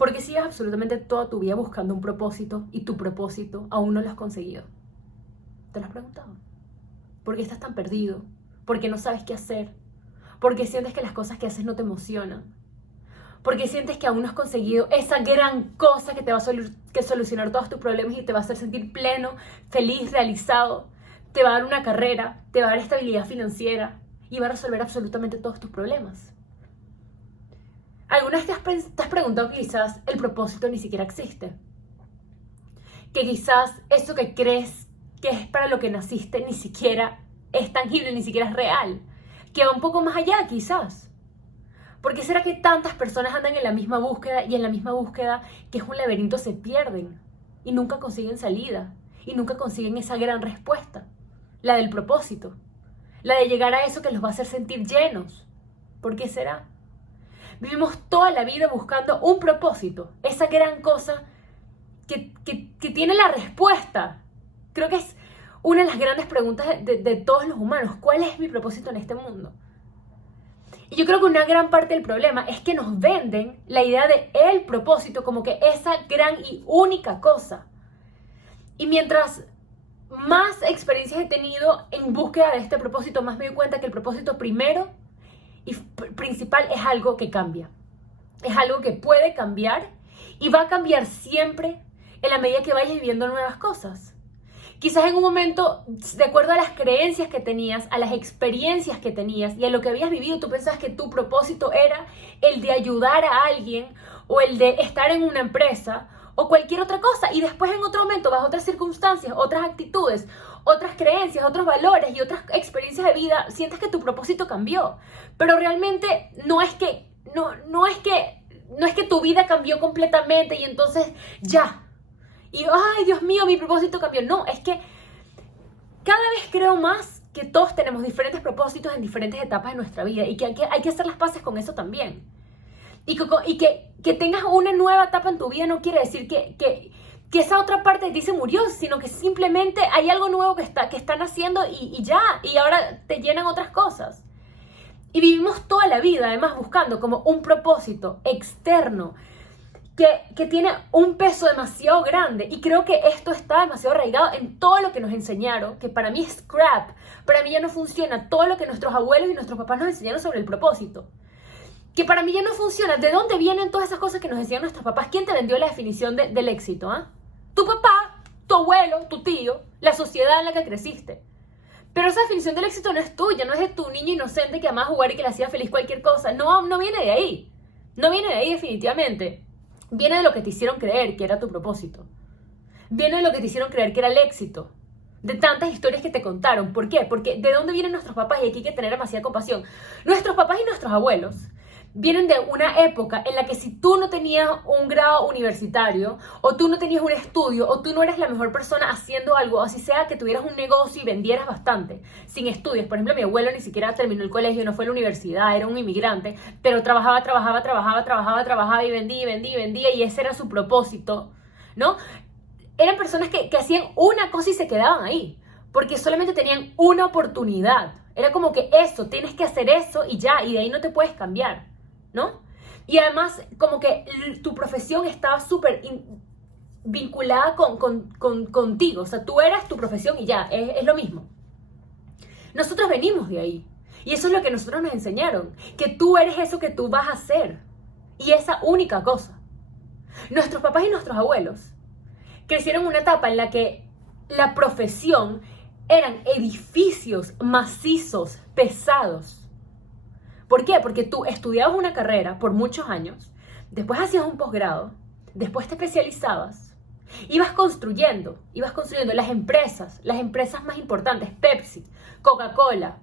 ¿Por qué sigues absolutamente toda tu vida buscando un propósito y tu propósito aún no lo has conseguido? ¿Te lo has preguntado? ¿Por qué estás tan perdido? ¿Por qué no sabes qué hacer? ¿Por qué sientes que las cosas que haces no te emocionan? ¿Por qué sientes que aún no has conseguido esa gran cosa que te va a solucionar todos tus problemas y te va a hacer sentir pleno, feliz, realizado? Te va a dar una carrera, te va a dar estabilidad financiera y va a resolver absolutamente todos tus problemas. ¿Alguna vez te has preguntado que quizás el propósito ni siquiera existe? Que quizás eso que crees que es para lo que naciste ni siquiera es tangible, ni siquiera es real. Que va un poco más allá quizás. ¿Por qué será que tantas personas andan en la misma búsqueda y en la misma búsqueda que es un laberinto se pierden y nunca consiguen salida y nunca consiguen esa gran respuesta? La del propósito, la de llegar a eso que los va a hacer sentir llenos. ¿Por qué será? Vivimos toda la vida buscando un propósito, esa gran cosa que tiene la respuesta. Creo que es una de las grandes preguntas de todos los humanos. ¿Cuál es mi propósito en este mundo? Y yo creo que una gran parte del problema es que nos venden la idea de el propósito como que esa gran y única cosa. Y mientras más experiencias he tenido en búsqueda de este propósito, más me doy cuenta que el propósito primero y principal es algo que cambia. Es algo que puede cambiar y va a cambiar siempre en la medida que vayas viviendo nuevas cosas. Quizás en un momento, de acuerdo a las creencias que tenías, a las experiencias que tenías y a lo que habías vivido, tú pensabas que tu propósito era el de ayudar a alguien o el de estar en una empresa o cualquier otra cosa. Y después en otro momento, bajo otras circunstancias, otras actitudes, otras creencias, otros valores y otras experiencias de vida, sientes que tu propósito cambió. Pero realmente no es que tu vida cambió completamente y entonces ya. Y, ay, Dios mío, mi propósito cambió. No, es que cada vez creo más que todos tenemos diferentes propósitos en diferentes etapas de nuestra vida y que hay que hacer las paces con eso también. Y que tengas una nueva etapa en tu vida no quiere decir que esa otra parte de ti se murió, sino que simplemente hay algo nuevo que están haciendo y ya, y ahora te llenan otras cosas. Y vivimos toda la vida, además, buscando como un propósito externo, que tiene un peso demasiado grande, y creo que esto está demasiado arraigado en todo lo que nos enseñaron, que para mí es crap, para mí ya no funciona todo lo que nuestros abuelos y nuestros papás nos enseñaron sobre el propósito, que para mí ya no funciona. ¿De dónde vienen todas esas cosas que nos enseñaron nuestros papás? ¿Quién te vendió la definición del éxito? Tu papá, tu abuelo, tu tío, la sociedad en la que creciste. Pero esa definición del éxito no es tuya, no es de tu niño inocente que amaba jugar y que le hacía feliz cualquier cosa. No viene de ahí. No viene de ahí definitivamente. Viene de lo que te hicieron creer que era tu propósito. Viene de lo que te hicieron creer que era el éxito. De tantas historias que te contaron. ¿Por qué? Porque ¿de dónde vienen nuestros papás? Y aquí hay que tener demasiada compasión. Nuestros papás y nuestros abuelos vienen de una época en la que si tú no tenías un grado universitario, o tú no tenías un estudio, o tú no eras la mejor persona haciendo algo, así sea que tuvieras un negocio y vendieras bastante, sin estudios. Por ejemplo, mi abuelo ni siquiera terminó el colegio, no fue a la universidad, era un inmigrante, pero trabajaba y vendía, y ese era su propósito, ¿no? Eran personas que hacían una cosa y se quedaban ahí, porque solamente tenían una oportunidad. Era como que eso, tienes que hacer eso y ya, y de ahí no te puedes cambiar, ¿no? Y además, como que tu profesión estaba súper vinculada contigo. O sea, tú eras tu profesión y ya, es lo mismo. Nosotros venimos de ahí. Y eso es lo que nosotros nos enseñaron. Que tú eres eso que tú vas a hacer. Y esa única cosa. Nuestros papás y nuestros abuelos crecieron en una etapa en la que la profesión eran edificios macizos, pesados. ¿Por qué? Porque tú estudiabas una carrera por muchos años, después hacías un posgrado, después te especializabas, ibas construyendo las empresas más importantes, Pepsi, Coca-Cola,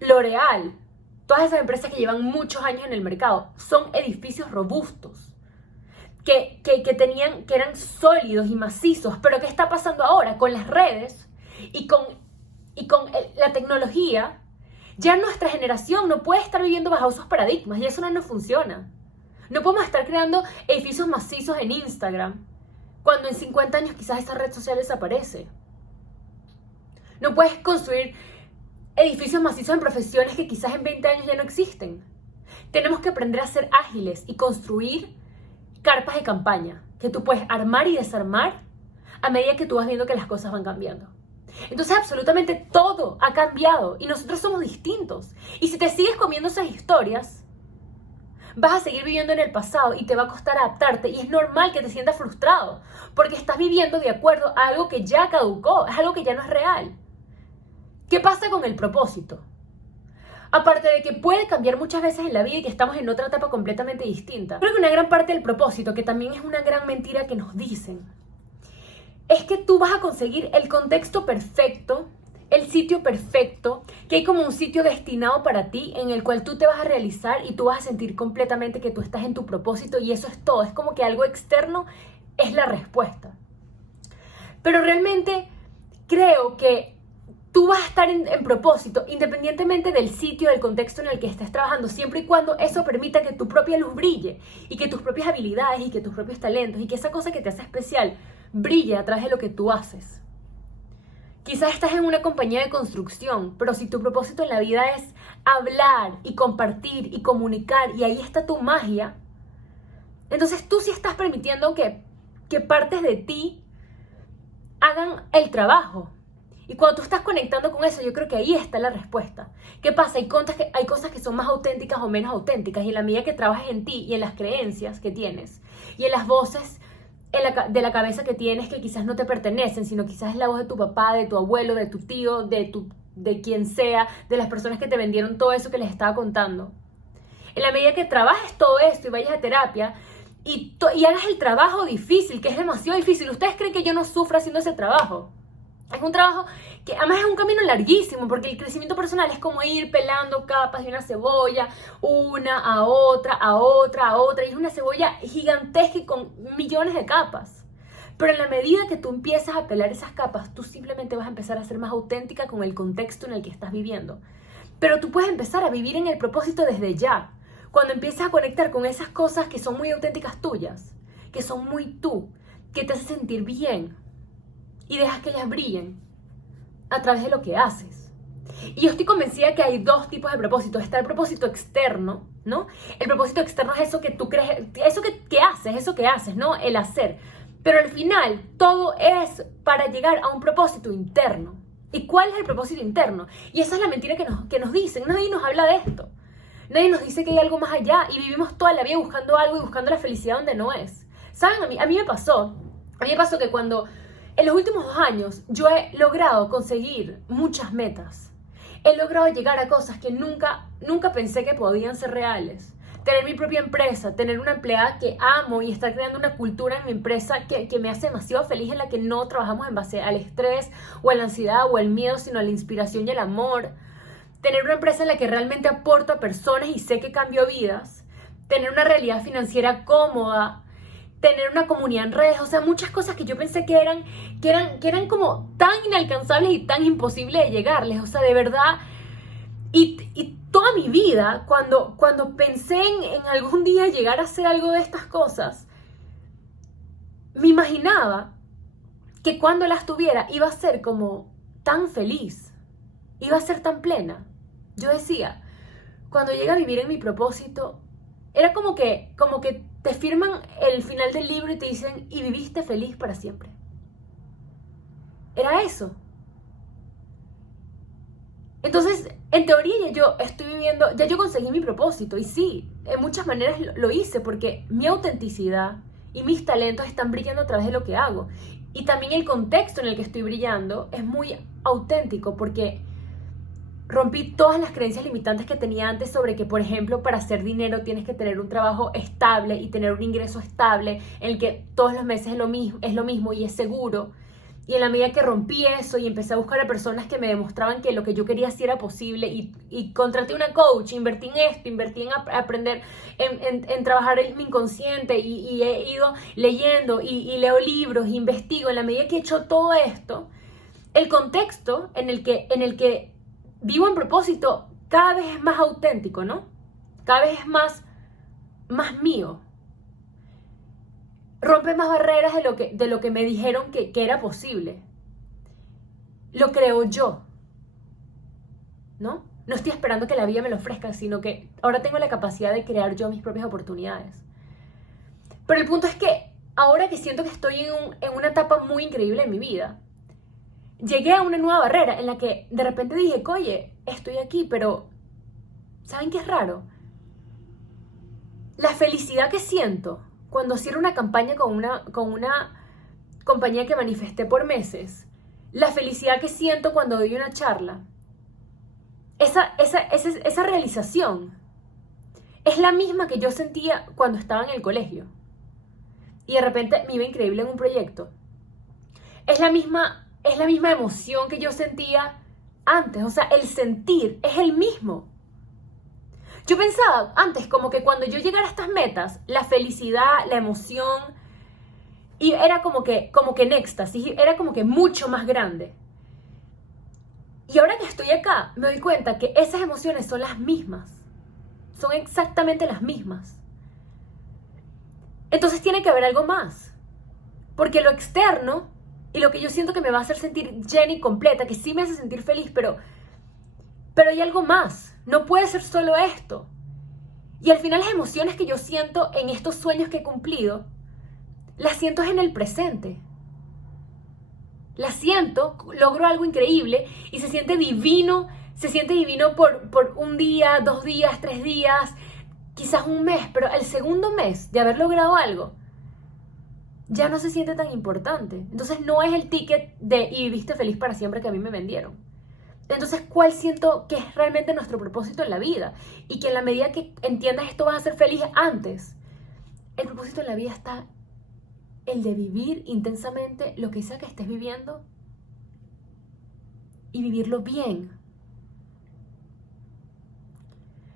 L'Oreal, todas esas empresas que llevan muchos años en el mercado, son edificios robustos, que eran sólidos y macizos. Pero ¿qué está pasando ahora? Con las redes y con la tecnología, ya nuestra generación no puede estar viviendo bajo esos paradigmas y eso no nos funciona. No podemos estar creando edificios macizos en Instagram cuando en 50 años quizás esa red social desaparece. No puedes construir edificios macizos en profesiones que quizás en 20 años ya no existen. tenemos que aprender a ser ágiles y construir carpas de campaña que tú puedes armar y desarmar a medida que tú vas viendo que las cosas van cambiando. Entonces absolutamente todo ha cambiado y nosotros somos distintos. Y si te sigues comiendo esas historias, vas a seguir viviendo en el pasado y te va a costar adaptarte. Y es normal que te sientas frustrado porque estás viviendo de acuerdo a algo que ya caducó, es algo que ya no es real. ¿Qué pasa con el propósito? Aparte de que puede cambiar muchas veces en la vida y que estamos en otra etapa completamente distinta, creo que una gran parte del propósito, que también es una gran mentira que nos dicen, es que tú vas a conseguir el contexto perfecto, el sitio perfecto, que hay como un sitio destinado para ti en el cual tú te vas a realizar y tú vas a sentir completamente que tú estás en tu propósito y eso es todo. Es como que algo externo es la respuesta. Pero realmente creo que tú vas a estar en propósito independientemente del sitio, del contexto en el que estés trabajando, siempre y cuando eso permita que tu propia luz brille y que tus propias habilidades y que tus propios talentos y que esa cosa que te hace especial brille a través de lo que tú haces. Quizás estás en una compañía de construcción, pero si tu propósito en la vida es hablar y compartir y comunicar y ahí está tu magia, entonces tú sí estás permitiendo que partes de ti hagan el trabajo. Y cuando tú estás conectando con eso, yo creo que ahí está la respuesta. ¿Qué pasa? Hay cosas que son más auténticas o menos auténticas y en la medida que trabajes en ti y en las creencias que tienes y en las voces de la cabeza que tienes que quizás no te pertenecen, sino quizás es la voz de tu papá, de tu abuelo, de tu tío, de quien sea, de las personas que te vendieron todo eso que les estaba contando. En la medida que trabajes todo esto y vayas a terapia y hagas el trabajo difícil, que es demasiado difícil. ¿Ustedes creen que yo no sufro haciendo ese trabajo? Es un trabajo que además es un camino larguísimo, porque el crecimiento personal es como ir pelando capas de una cebolla, una a otra, a otra, a otra, y es una cebolla gigantesca y con millones de capas. Pero en la medida que tú empiezas a pelar esas capas, tú simplemente vas a empezar a ser más auténtica con el contexto en el que estás viviendo. Pero tú puedes empezar a vivir en el propósito desde ya, cuando empiezas a conectar con esas cosas que son muy auténticas tuyas, que son muy tú, que te hacen sentir bien, y dejas que ellas brillen a través de lo que haces. Y yo estoy convencida que hay dos tipos de propósitos. Está el propósito externo, ¿no? El propósito externo es eso que tú crees, eso que haces, ¿no? El hacer. Pero al final, todo es para llegar a un propósito interno. ¿Y cuál es el propósito interno? Y esa es la mentira que nos dicen. Nadie nos habla de esto. Nadie nos dice que hay algo más allá y vivimos toda la vida buscando algo y buscando la felicidad donde no es. ¿Saben? A mí me pasó que cuando en los últimos 2 años yo he logrado conseguir muchas metas. He logrado llegar a cosas que nunca pensé que podían ser reales. Tener mi propia empresa, tener una empleada que amo y estar creando una cultura en mi empresa que me hace demasiado feliz, en la que no trabajamos en base al estrés o a la ansiedad o al miedo, sino a la inspiración y el amor. Tener una empresa en la que realmente aporto a personas y sé que cambio vidas. Tener una realidad financiera cómoda. Tener una comunidad en redes, o sea, muchas cosas que yo pensé que eran como tan inalcanzables y tan imposibles de llegarles, o sea, de verdad. Y toda mi vida, cuando pensé en algún día llegar a hacer algo de estas cosas, me imaginaba que cuando las tuviera iba a ser como tan feliz, iba a ser tan plena. Yo decía, cuando llegue a vivir en mi propósito, era como que te firman el final del libro y te dicen, y viviste feliz para siempre. Era eso. Entonces, en teoría ya yo conseguí mi propósito. Y sí, en muchas maneras lo hice porque mi autenticidad y mis talentos están brillando a través de lo que hago. Y también el contexto en el que estoy brillando es muy auténtico porque rompí todas las creencias limitantes que tenía antes sobre que, por ejemplo, para hacer dinero tienes que tener un trabajo estable y tener un ingreso estable en el que todos los meses es lo mismo y es seguro. Y en la medida que rompí eso y empecé a buscar a personas que me demostraban que lo que yo quería sí era posible y contraté una coach, invertí en esto, invertí en aprender, en trabajar en mi inconsciente y he ido leyendo y leo libros, investigo. En la medida que he hecho todo esto, el contexto en el que vivo en propósito cada vez es más auténtico, ¿no? Cada vez es más mío. Rompe más barreras de lo que me dijeron que era posible. Lo creo yo, ¿no? No estoy esperando que la vida me lo ofrezca, sino que ahora tengo la capacidad de crear yo mis propias oportunidades. Pero el punto es que ahora que siento que estoy en una etapa muy increíble en mi vida, llegué a una nueva barrera en la que de repente dije, oye, estoy aquí, pero ¿saben qué es raro? La felicidad que siento cuando cierro una campaña con una compañía que manifesté por meses, la felicidad que siento cuando doy una charla, esa realización es la misma que yo sentía cuando estaba en el colegio y de repente me iba increíble en un proyecto. Es la misma emoción que yo sentía antes, o sea, el sentir es el mismo. Yo pensaba antes como que cuando yo llegara a estas metas, la felicidad, la emoción, y era como que en éxtasis, era como que mucho más grande. Y ahora que estoy acá, me doy cuenta que esas emociones son las mismas. Son exactamente las mismas. Entonces tiene que haber algo más. Porque lo externo y lo que yo siento que me va a hacer sentir llena y completa, que sí me hace sentir feliz, pero hay algo más. No puede ser solo esto. Y al final las emociones que yo siento en estos sueños que he cumplido, las siento en el presente. Las siento, logro algo increíble y se siente divino por un día, 2 días, 3 días, quizás un mes, pero el segundo mes de haber logrado algo, ya no se siente tan importante. Entonces no es el ticket de y viviste feliz para siempre que a mí me vendieron. Entonces, ¿cuál siento que es realmente nuestro propósito en la vida? Y que en la medida que entiendas esto vas a ser feliz antes. El propósito en la vida está el de vivir intensamente lo que sea que estés viviendo y vivirlo bien.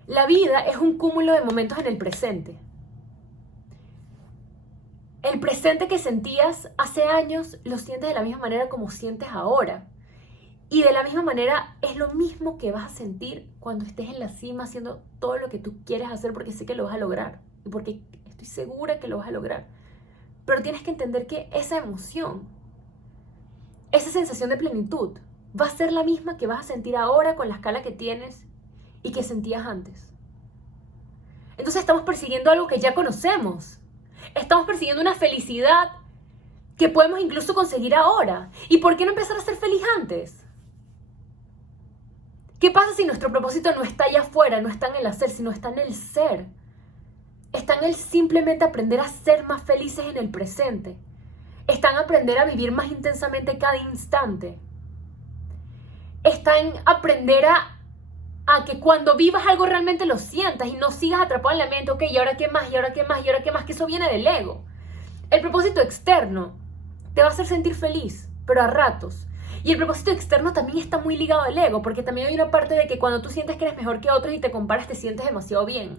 La vida es un cúmulo de momentos en el presente. El presente que sentías hace años lo sientes de la misma manera como sientes ahora. Y de la misma manera es lo mismo que vas a sentir cuando estés en la cima haciendo todo lo que tú quieres hacer, porque sé que lo vas a lograr y porque estoy segura que lo vas a lograr. Pero tienes que entender que esa emoción, esa sensación de plenitud, va a ser la misma que vas a sentir ahora con la escala que tienes y que sentías antes. Entonces estamos persiguiendo algo que ya conocemos. Estamos persiguiendo una felicidad que podemos incluso conseguir ahora. ¿Y por qué no empezar a ser feliz antes? ¿Qué pasa si nuestro propósito no está allá afuera, no está en el hacer, sino está en el ser? Está en el simplemente aprender a ser más felices en el presente. Está en aprender a vivir más intensamente cada instante. Está en aprender a que cuando vivas algo realmente lo sientas y no sigas atrapado en la mente, ok, ¿y ahora qué más? ¿Y ahora qué más? ¿Y ahora qué más? Que eso viene del ego. El propósito externo te va a hacer sentir feliz, pero a ratos. Y el propósito externo también está muy ligado al ego, porque también hay una parte de que cuando tú sientes que eres mejor que otros y te comparas, te sientes demasiado bien.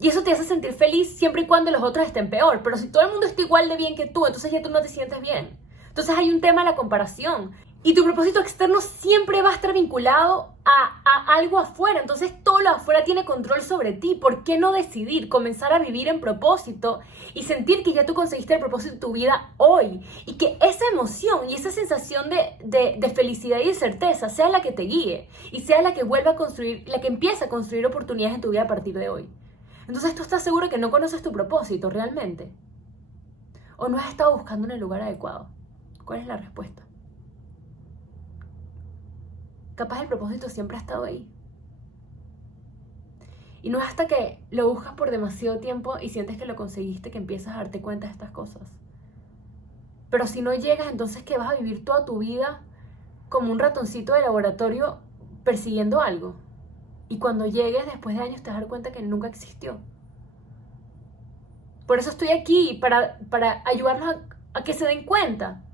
Y eso te hace sentir feliz siempre y cuando los otros estén peor. Pero si todo el mundo está igual de bien que tú, entonces ya tú no te sientes bien. Entonces hay un tema de la comparación. Y tu propósito externo siempre va a estar vinculado a algo afuera. Entonces todo lo afuera tiene control sobre ti. ¿Por qué no decidir comenzar a vivir en propósito y sentir que ya tú conseguiste el propósito de tu vida hoy? Y que esa emoción y esa sensación de felicidad y de certeza sea la que te guíe y sea la que vuelva a construir, la que empiece a construir oportunidades en tu vida a partir de hoy. Entonces tú estás seguro que no conoces tu propósito realmente. ¿O no has estado buscando en el lugar adecuado? ¿Cuál es la respuesta? Capaz el propósito siempre ha estado ahí. Y no es hasta que lo buscas por demasiado tiempo y sientes que lo conseguiste que empiezas a darte cuenta de estas cosas. Pero si no llegas, entonces que vas a vivir toda tu vida como un ratoncito de laboratorio persiguiendo algo. Y cuando llegues, después de años, te vas a dar cuenta que nunca existió. Por eso estoy aquí, para ayudarnos a que se den cuenta.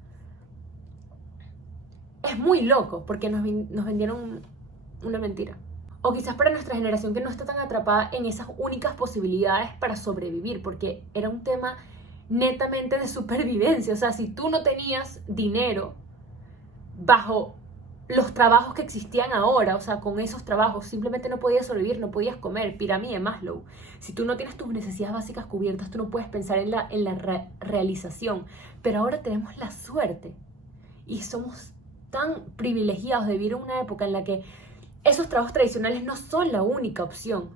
Es muy loco, porque nos vendieron una mentira. O quizás para nuestra generación que no está tan atrapada en esas únicas posibilidades para sobrevivir, porque era un tema netamente de supervivencia. O sea, si tú no tenías dinero bajo los trabajos que existían ahora, o sea, con esos trabajos simplemente no podías sobrevivir, no podías comer, pirámide de Maslow. Si tú no tienes tus necesidades básicas cubiertas, tú no puedes pensar en la realización. Pero ahora tenemos la suerte y somos tan privilegiados de vivir en una época en la que esos trabajos tradicionales no son la única opción.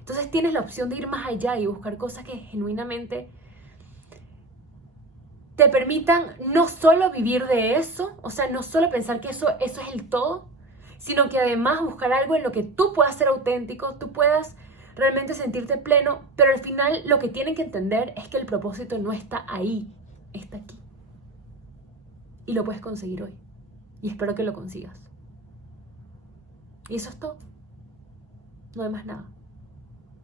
Entonces tienes la opción de ir más allá y buscar cosas que genuinamente te permitan no solo vivir de eso, o sea, no solo pensar que eso es el todo, sino que además buscar algo en lo que tú puedas ser auténtico, tú puedas realmente sentirte pleno, pero al final lo que tienen que entender es que el propósito no está ahí, está aquí. Y lo puedes conseguir hoy. Y espero que lo consigas. Y eso es todo. No hay más nada.